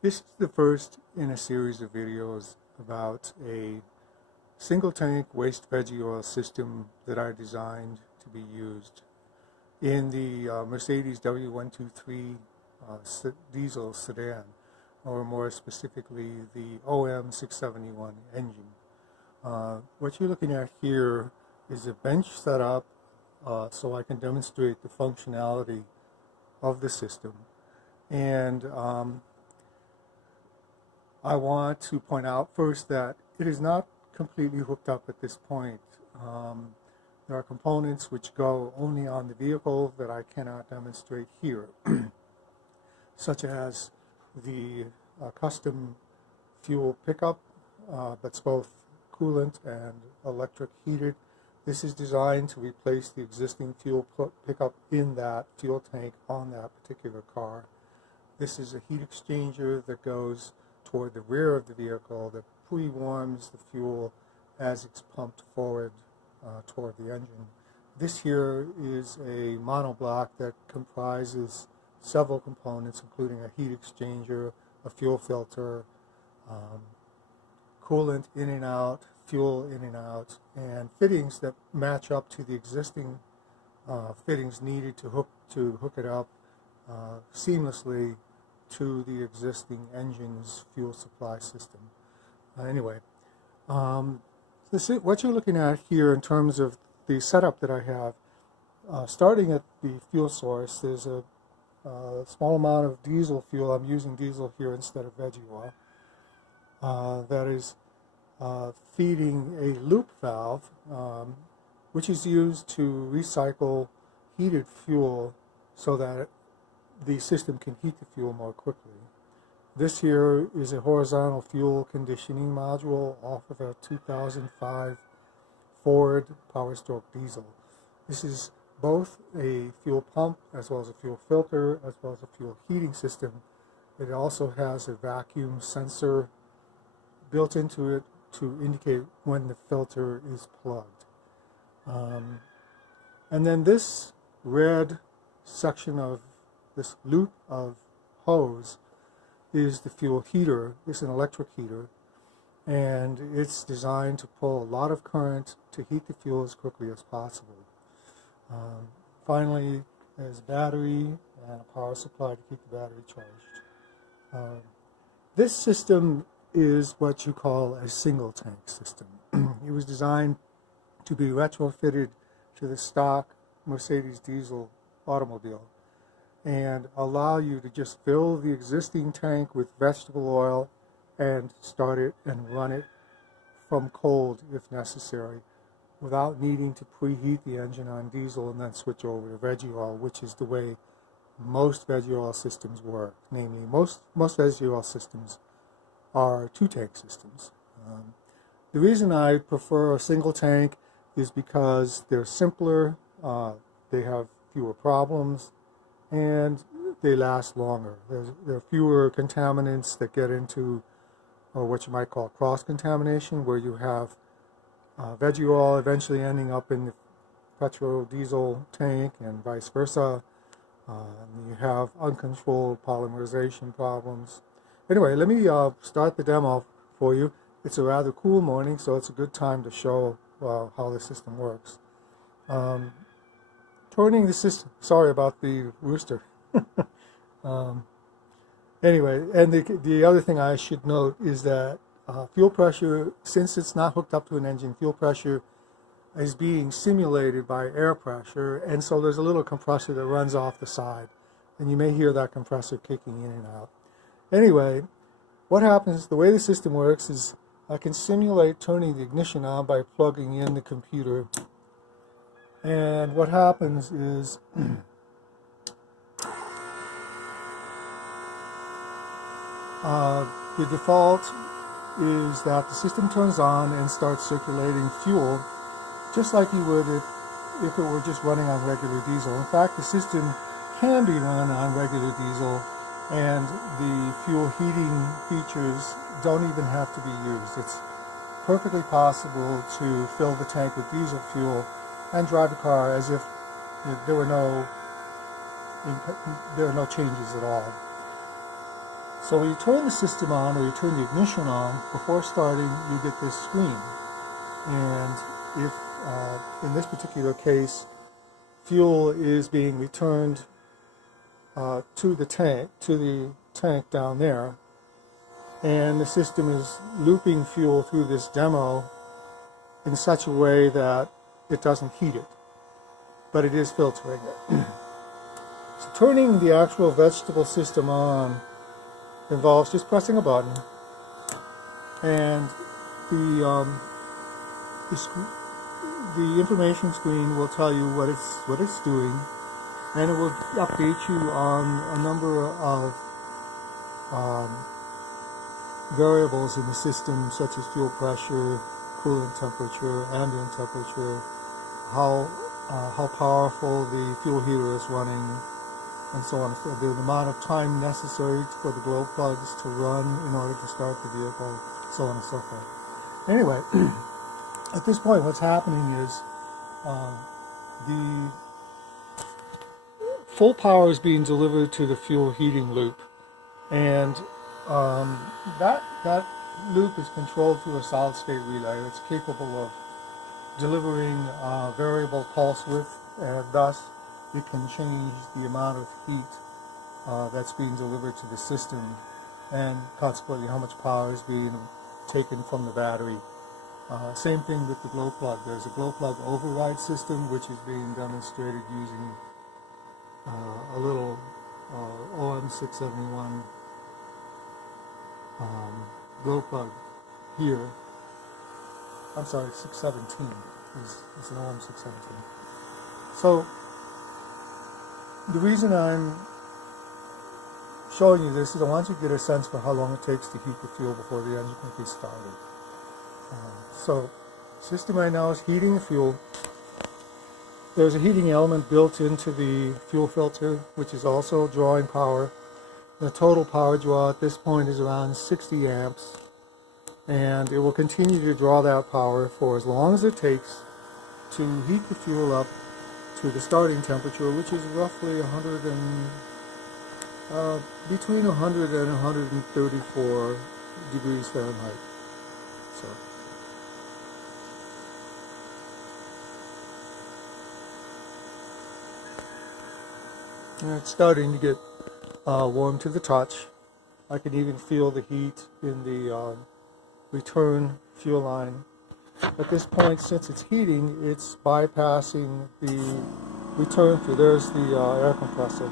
This is the first in a series of videos about a single tank waste veggie oil system that I designed to be used in the Mercedes W123 diesel sedan, or more specifically the OM671 engine. What you're looking at here is a bench setup so I can demonstrate the functionality of the system. And I want to point out first that it is not completely hooked up at this point. There are components which go only on the vehicle that I cannot demonstrate here, such as the custom fuel pickup that's both coolant and electric heated. This is designed to replace the existing fuel pickup in that fuel tank on that particular car. This is a heat exchanger that goes toward the rear of the vehicle that pre-warms the fuel as it's pumped forward toward the engine. This here is a monoblock that comprises several components, including a heat exchanger, a fuel filter, coolant in and out, fuel in and out, and fittings that match up to the existing fittings needed to hook it up seamlessly to the existing engine's fuel supply system. Anyway, what you're looking at here in terms of the setup that I have, starting at the fuel source, there's a small amount of diesel fuel. I'm using diesel here instead of veggie oil. That is feeding a loop valve, which is used to recycle heated fuel so that the system can heat the fuel more quickly. This here is a horizontal fuel conditioning module off of a 2005 Ford Power Stroke diesel. This is both a fuel pump as well as a fuel filter as well as a fuel heating system. It also has a vacuum sensor built into it to indicate when the filter is plugged. And then this red section of this loop of hose is the fuel heater. It's an electric heater, and it's designed to pull a lot of current to heat the fuel as quickly as possible. Finally, there's a battery and a power supply to keep the battery charged. This system is what you call a single tank system. It was designed to be retrofitted to the stock Mercedes diesel automobile and allow you to just fill the existing tank with vegetable oil and start it and run it from cold if necessary, without needing to preheat the engine on diesel and then switch over to veggie oil, which is the way most veggie oil systems work. Namely, most veggie oil systems are two-tank systems. The reason I prefer a single tank is because they're simpler, they have fewer problems, and they last longer. There are fewer contaminants that get into, or what you might call cross-contamination, where you have veggie oil eventually ending up in the petrol diesel tank and vice versa. You have uncontrolled polymerization problems. Anyway, let me start the demo for you. It's a rather cool morning, so it's a good time to show how the system works. Turning the system, sorry about the rooster. Anyway, and the other thing I should note is that fuel pressure, since it's not hooked up to an engine, fuel pressure is being simulated by air pressure, and so there's a little compressor that runs off the side, and you may hear that compressor kicking in and out. Anyway, what happens, the way the system works is I can simulate turning the ignition on by plugging in the computer, and what happens is the default is that the system turns on and starts circulating fuel just like you would if it were just running on regular diesel. In fact, the system can be run on regular diesel, and the fuel heating features don't even have to be used. It's perfectly possible to fill the tank with diesel fuel and drive the car as if there were no changes at all. So when you turn the system on, or you turn the ignition on, before starting, you get this screen. And if, in this particular case, fuel is being returned to the tank down there, and the system is looping fuel through this demo in such a way that it doesn't heat it, but it is filtering it. So turning the actual vegetable system on involves just pressing a button, and the information screen will tell you what it's doing, and it will update you on a number of variables in the system, such as fuel pressure, coolant temperature, ambient temperature, how powerful the fuel heater is running, and so on. So the amount of time necessary for the glow plugs to run in order to start the vehicle, so on and so forth. Anyway, at this point, what's happening is the full power is being delivered to the fuel heating loop, and that loop is controlled through a solid-state relay that's capable of delivering variable pulse width, and thus it can change the amount of heat that's being delivered to the system, and consequently how much power is being taken from the battery. Same thing with the glow plug. There's a glow plug override system, which is being demonstrated using a little OM671 glow plug here. I'm sorry, 617 is an OM617. So the reason I'm showing you this is I want you to get a sense for how long it takes to heat the fuel before the engine can be started. So the system right now is heating the fuel. There's a heating element built into the fuel filter, which is also drawing power. The total power draw at this point is around 60 amps, and it will continue to draw that power for as long as it takes to heat the fuel up to the starting temperature, which is roughly between 100 and 134 degrees Fahrenheit. So. And it's starting to get warm to the touch. I can even feel the heat in the return fuel line. At this point, since it's heating, it's bypassing the return fuel. There's the air compressor.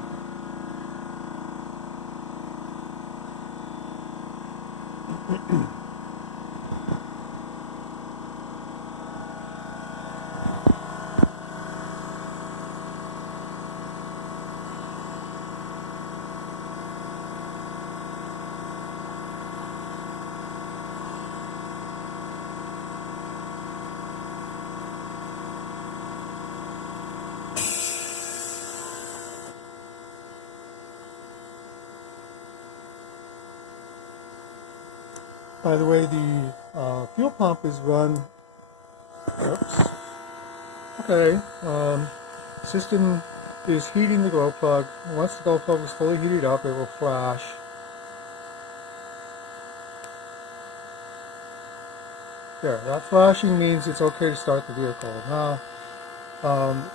By the way, the fuel pump is run. Oops. Okay. System is heating the glow plug. Once the glow plug is fully heated up, it will flash. There. That flashing means it's okay to start the vehicle. Now,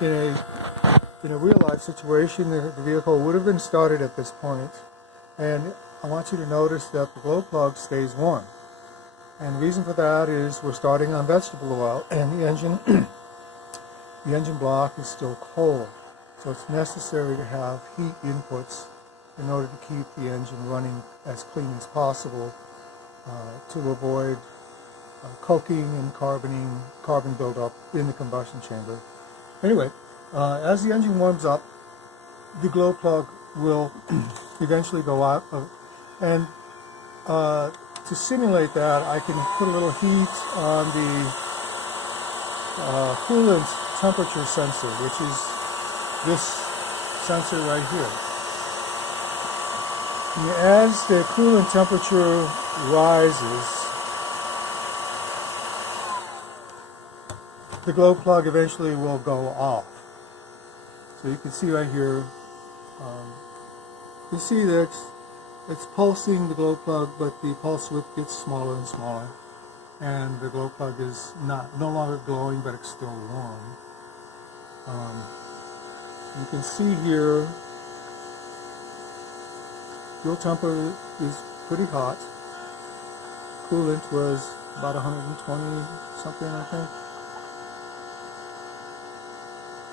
in a real life situation, the vehicle would have been started at this point, and I want you to notice that the glow plug stays warm. And the reason for that is we're starting on vegetable oil, and the engine block is still cold. So it's necessary to have heat inputs in order to keep the engine running as clean as possible to avoid coking and carbon buildup in the combustion chamber. Anyway, as the engine warms up, the glow plug will eventually go out, and to simulate that, I can put a little heat on the coolant temperature sensor, which is this sensor right here. And as the coolant temperature rises, the glow plug eventually will go off. So you can see right here, you see that it's pulsing the glow plug, but the pulse width gets smaller and smaller, and the glow plug is no longer glowing, but it's still warm. You can see here, fuel temperature is pretty hot. Coolant was about 120 something, I think.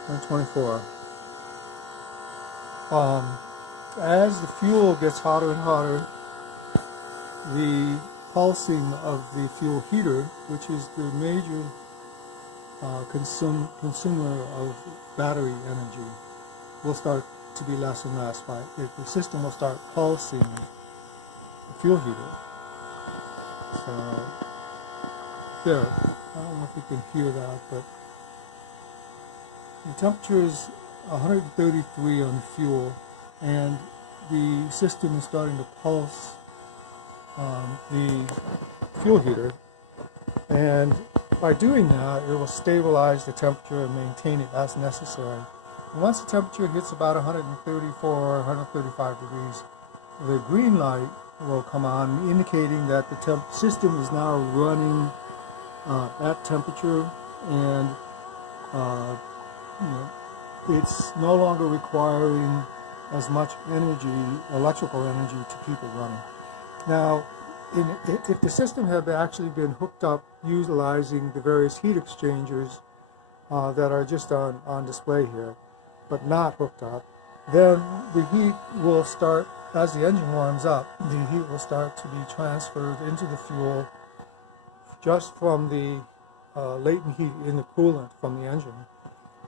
124. As the fuel gets hotter and hotter, the pulsing of the fuel heater, which is the major consumer of battery energy, will start to be less and less. The system will start pulsing the fuel heater. So there, I don't know if you can hear that, but the temperature is 133 on the fuel, and the system is starting to pulse the fuel heater, and by doing that it will stabilize the temperature and maintain it as necessary. And once the temperature hits about 134 or 135 degrees, the green light will come on, indicating that the system is now running at temperature, and it's no longer requiring as much energy, electrical energy, to keep it running. Now, if the system had actually been hooked up utilizing the various heat exchangers that are just on display here, but not hooked up, then the heat will start, as the engine warms up, the heat will start to be transferred into the fuel just from the latent heat in the coolant from the engine.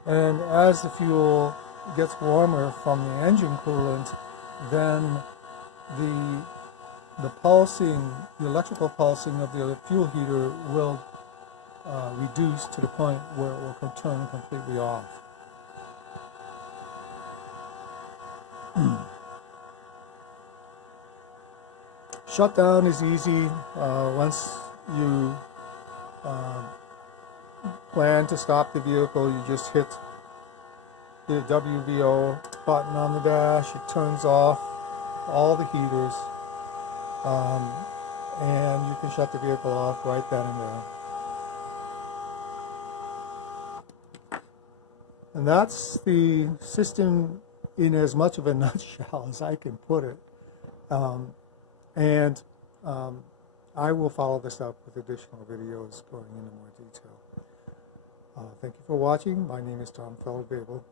And as the fuel gets warmer from the engine coolant, then the pulsing, the electrical pulsing of the fuel heater will reduce to the point where it will turn completely off. Shutdown is easy. Once you plan to stop the vehicle, you just hit the WVO button on the dash. It turns off all the heaters, and you can shut the vehicle off right then and there. And that's the system in as much of a nutshell as I can put it. I will follow this up with additional videos going into more detail. Thank you for watching. My name is Tom Feller-Babel.